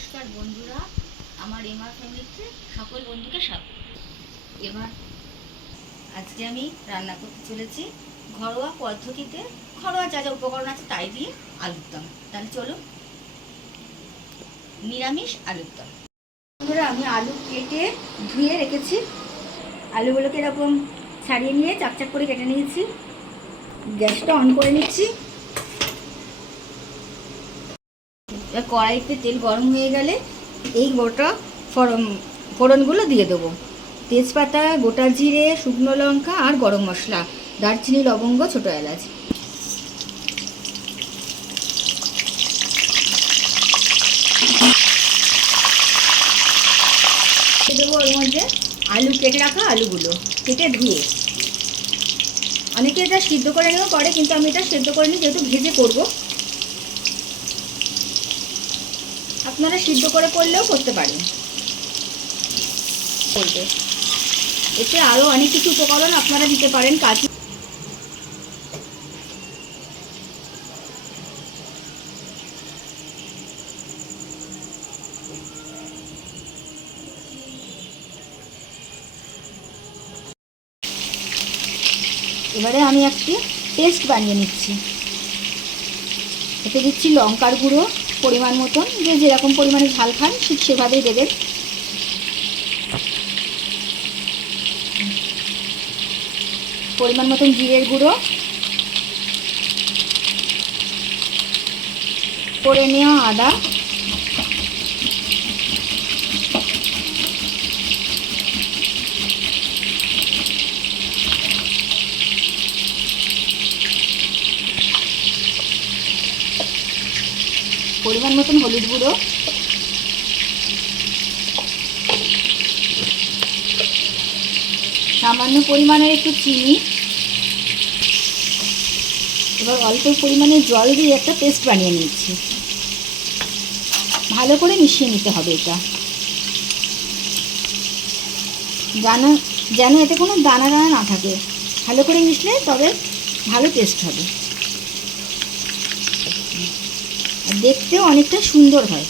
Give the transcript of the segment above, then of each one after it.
নমস্কার বন্ধুরা, আমার এমআর ফ্যামিলিতে সকল বন্ধুকে স্বাগত। এবার আজকে আমি রান্না করতে চলেছি ঘরোয়া পদ্ধতিতে, ঘরোয়া যা যা উপকরণ আছে তাই দিয়ে আলুর দম। তাহলে চলো নিরামিষ আলুর দম। বন্ধুরা, আমি আলু কেটে ধুয়ে রেখেছি। আলুগুলোকে এরকম ছাড়িয়ে নিয়ে চাকচাক করে কেটে নিয়েছি। গ্যাসটা অন করে নিচ্ছি। এবার কড়াইতে তেল গরম হয়ে গেলে এই গোটা ফোড়ন, ফোড়নগুলো দিয়ে দেবো। তেজপাতা, গোটা জিরে, শুকনো লঙ্কা আর গরম মশলা, দারচিনি, লবঙ্গ, ছোটো এলাচ। দেবো ওর মধ্যে আলু কেটে রাখা আলুগুলো, কেটে ধুয়ে। অনেকে এটা সিদ্ধ করে নেওয়া করে, কিন্তু আমি এটা সেদ্ধ করে নিই যেহেতু ভেজে করব। আপনারা সিদ্ধ করে করলেও করতে পারেন। এতে আরও অনেক কিছু উপকরণ আপনারা দিতে পারেন, কাজু এবারে আমি একটি পেস্ট বানিয়ে নিচ্ছি। এতে দিচ্ছি লঙ্কার গুঁড়ো। পরিমাণ মতন, যে যেরকম পরিমাণে ঝাল খান, ঠিক সেভাবেই দেবেন। পরিমাণ মতন জিরের গুঁড়ো। করে নেওয়া আদা। পরিমাণ মতন হলুদ গুঁড়ো। সামান্য পরিমাণের একটু চিনি। এবার অল্প পরিমাণে জল দিয়ে একটা পেস্ট বানিয়ে নিচ্ছি। ভালো করে মিশিয়ে নিতে হবে এটা। যেন যেন এতে কোনো দানা দানা না থাকে। ভালো করে মিশলে তবে ভালো টেস্ট হবে। আর দেখতেও অনেকটা সুন্দর হয়।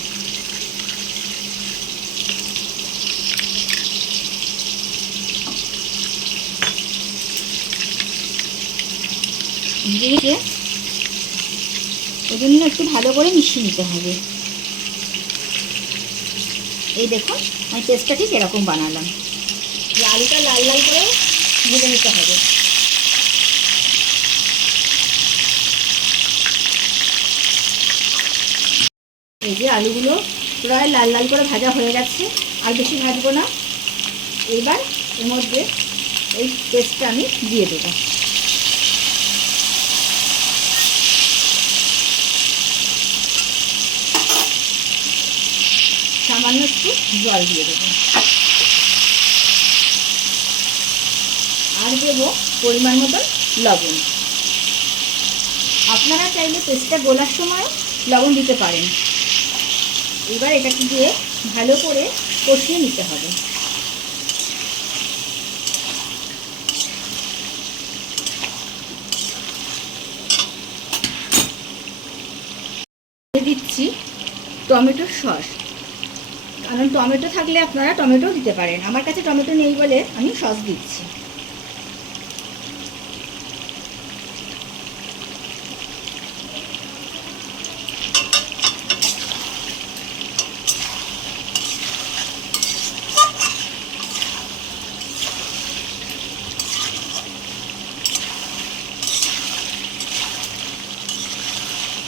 দিয়ে ওই জন্য একটু ভালো করে মিশিয়ে নিতে হবে। এই দেখুন, আমি পেস্টটা ঠিক এরকম বানালাম। যে আলুটা লাল লাল করে ভেজে নিতে হবে। এই যে আলুগুলো প্রায় লাল লাল করে ভাজা হয়ে গেছে, আর বেশি ভাজবো না। এবার এর মধ্যে এই পেস্টটা আমি দিয়ে দেবো। সামান্য একটু জল দিয়ে দেবো। আর দেবো পরিমাণ মতন লবণ। আপনারা চাইলে পেস্টটা গোলার সময় লবণ দিতে পারেন। এবার এটাকে দিয়ে ভালো করে কষিয়ে নিতে হবে। দিচ্ছি টমেটোর সস। কারণ টমেটো থাকলে আপনারা টমেটো দিতে পারেন। আমার কাছে টমেটো নেই বলে আমি সস দিচ্ছি।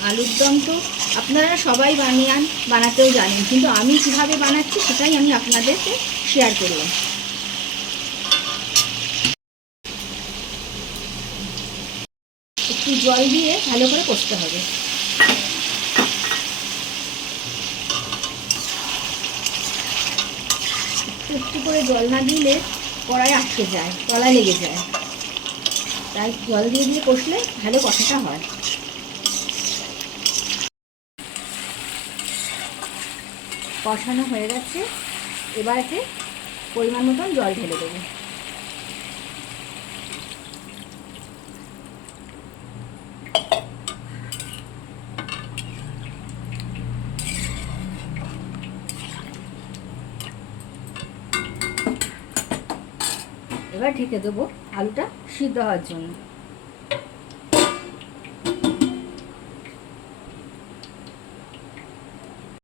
আলুর দম তো আপনারা সবাই বানিয়ান, বানাতেও জানেন। কিন্তু আমি কীভাবে বানাচ্ছি সেটাই আমি আপনাদেরকে শেয়ার করলাম। একটু জল দিয়ে ভালো করে কষতে হবে। একটু করে জল না দিলে কড়াই আটকে যায়, কলা লেগে যায়। তাই জল দিয়ে দিয়ে কষলে ভালো কষাটা হয়। কষানো হয়ে গেছে। এবার এতে পরিমাণ মতন জল ঢেলে দেবো। এবার ঢেকে দেবো আলুটা সিদ্ধ হওয়ার জন্য।